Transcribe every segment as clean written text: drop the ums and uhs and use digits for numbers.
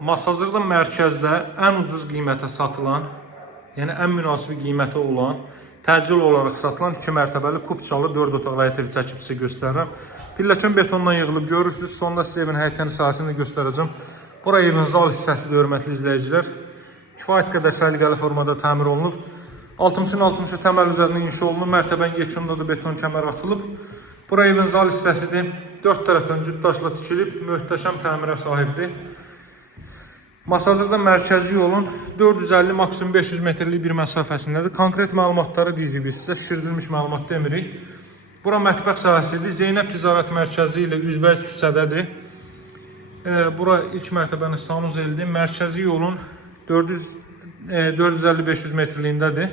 Masazırda mərkəzdə ən ucuz qiymətə satılan, yəni ən münasib qiymətə olan, təcil olaraq satılan 2 mərtəbəli kupçalı 4 otaqlı həyət evi çəkib sizə göstərirəm. Pilləkən betondan yığılıb görürsünüz. Sonda sizə evin həyətənin sahəsini göstərəcəm. Bura evin zal hissəsidir, hörmətli izləyicilər. Kifayət qədər səliqəli formada təmir olunub. 60-60 təməl üzərində inşa olunub. Mərtəbənin yekunda da beton kəmər atılıb. Bura evin zal hissəsidir. 4 tərəfdən cüt daşla tikilib, möhtəşəm təmirə sahibdir. Masazırda mərkəzi yolun 450 maksimum 500 metrlik bir məsafəsindədir. Konkret məlumatları deyirik biz sizə, şişirdilmiş məlumat demirik. Bura mətbəx sahəsidir. Zeynəb Ticarət Mərkəzi ilə üzbəüz küçədədir. Bura ilk mərtəbənin sanuzeldir. Mərkəzi yolun 450-500 metrliyindədir.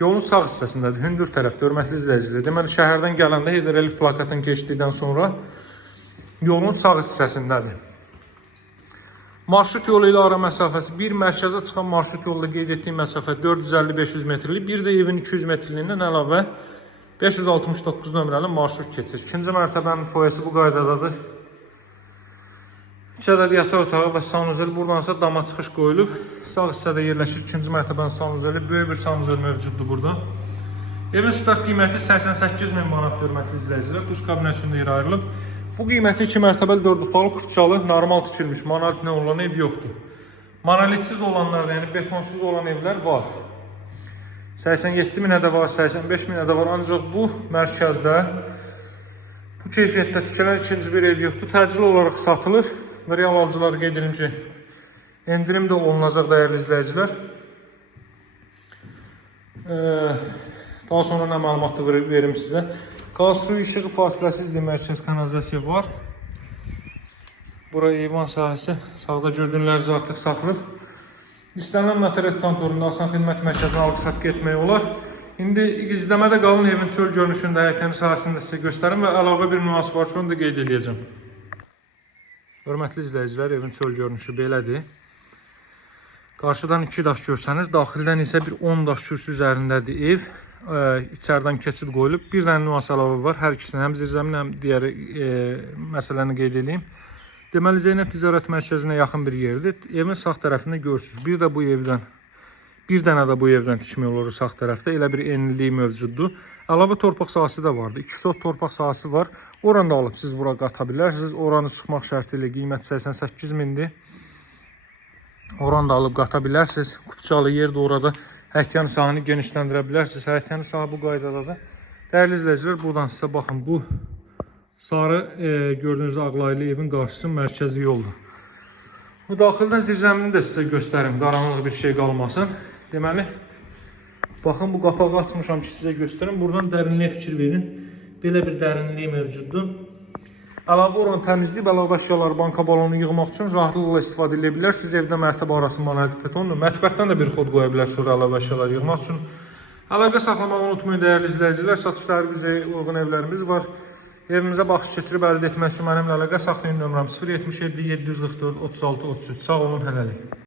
Yolun sağ hissəsindədir, hündür tərəfdə, hörmətli izləyicilər. Deməli, şəhərdən gələndə hidrolif plakatın keçdikdən sonra yolun sağ hissəsindədir. Marşrut yolu ilə ara məsafəsi, bir mərkəzə çıxan marşrut yolda qeyd etdiyim məsafə 450-500 metrlik, bir də evin 200 metrliyindən əlavə 569 nömrəli marşrut keçir. İkinci mərtəbənin foyesi bu qaydadadır. 3 ədəd yataq otağı və sanuzel, buradan isə dama çıxış qoyulub. Sağ hissədə yerləşir ikinci mərtəbənin sanuzeli, böyük bir sanuzel mövcuddur burada. Evin start qiyməti 88 min manat, hörmətli izləyicilər, duş kabinət üçün də yer ayrılıb. Bu qiyməti 2 mərtəbəli 4 otaqlı kupçalı, normal tikilmiş, monolit nə olan ev yoxdur. Monolitsiz olanlar, yəni betonsuz olan evlər var. 87 minə də var, 85 minə də var. Ancaq bu mərkəzdə, bu keyfiyyətdə tikilən ikinci bir ev yoxdur. Təcil olaraq satılır və real alıcıları qeyd edim ki, endirim də olunacaq, dəyərli izləyicilər. Daha sonra nə məlumatı verim sizə. Qaz, su, işığı fasiləsizdir, mərkəz kanalizasiya var. Bura eyvan sahəsi, sağda gördüyünləriniz artıq satılıb. İstənilən notariat kontorunda asan xidmət mərkəzinə alıb-satqı etmək olar. İndi izləmədə qalın, evin çöl görünüşündə həyətənin sahəsində sizə göstərim və əlavə bir nüans var ki, onu da qeyd edəcəm. Hörmətli izləyicilər, evin çöl görünüşü belədir. Qarşıdan 2 daş görsəniz, daxildən isə bir 10 daş kürsü üzərindədir ev. İçərdən keçid qoyulub. Bir dənə nüans əlavə var. Hər ikisini həm zirzəmin, həm digəri məsələni qeyd edeyim. Deməli, Zeynəb Ticarət Mərkəzinə yaxın bir yerdir. Evin sağ tərəfində görürsünüz. Bir dənə də bu evdən tikmək olur sağ tərəfdə. Elə bir enliliyi mövcuddur. Əlavə torpaq sahəsi də vardı. 2 sot torpaq sahəsi var. Oranı da alıb siz bura qata bilərsiniz. Oranı çıxmaq şərti ilə qiymət 88 mindir. Oranı da alıb qata bilərsiniz. Kupçalı yerdir orada. Həyətyan sahəni genişləndirə bilərsiniz. Həyətyan sahə bu qaydadadır. Dəyərli izləyicilər, buradan sizə baxın, bu sarı gördüyünüz ağlaylı evin qarşısı mərkəzi yoldur. Bu daxildən zirzəmini də sizə göstərim, qaranlıq bir şey qalmasın. Deməli, baxın, bu qapağı açmışam ki, sizə göstərim. Buradan dərinliyə fikir verin. Belə bir dərinliyi mövcuddur. Əlavə oran təmizləyib, əlavə əşyaları, banka balonu yığmaq üçün rahatlıqla istifadə edə bilərsiniz. Evdə mərtəbə arası monolit betondur. Mətbəxdən də bir xod qoya bilərsiniz sonra əlavə əşyaları yığmaq üçün. Əlaqə saxlamağı unutmayın, dəyərli izləyicilər. Satışları bizə uyğun evlərimiz var. Evimizə baxış keçirib əldə etmək üçün mənimlə əlaqə saxlayın. Nömrəm 077 744 36 33. Sağ olun, hələlik.